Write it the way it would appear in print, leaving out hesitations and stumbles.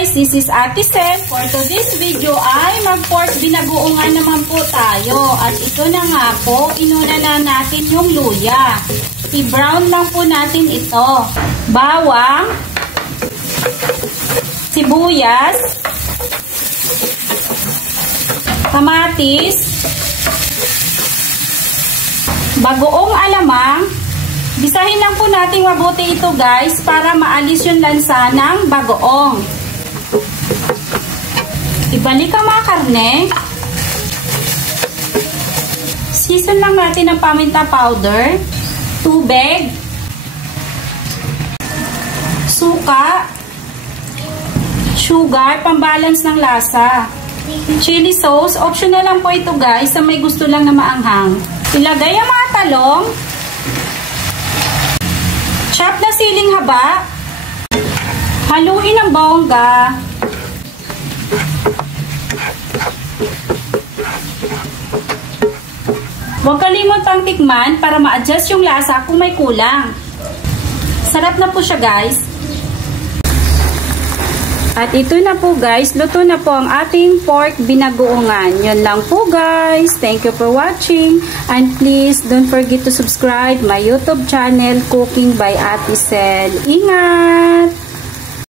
guys, this is Ate Sel. For today's video ay mag-pork binagoongan naman po tayo. At ito na nga po, inuna na natin yung luya. I-brown lang po natin ito. Bawang, sibuyas, kamatis, bagoong alamang. Bisahin lang po natin mabuti ito guys para maalis yung lansa ng bagoong. Ibalik ang mga karne. Season lang natin ng paminta powder, tubig, suka, sugar, pambalance ng lasa. Chili sauce, optional lang po ito guys sa may gusto lang na maanghang. Ilagay ang mga talong, chop na siling haba, haluin ng bongga, huwag kalimutang tikman para ma-adjust yung lasa kung may kulang. Sarap na po siya guys. At ito na po guys, luto na po ang ating pork binagoongan. Yun lang po guys. Thank you for watching. And please don't forget to subscribe my YouTube channel, Cooking by Ate Sel. Ingat!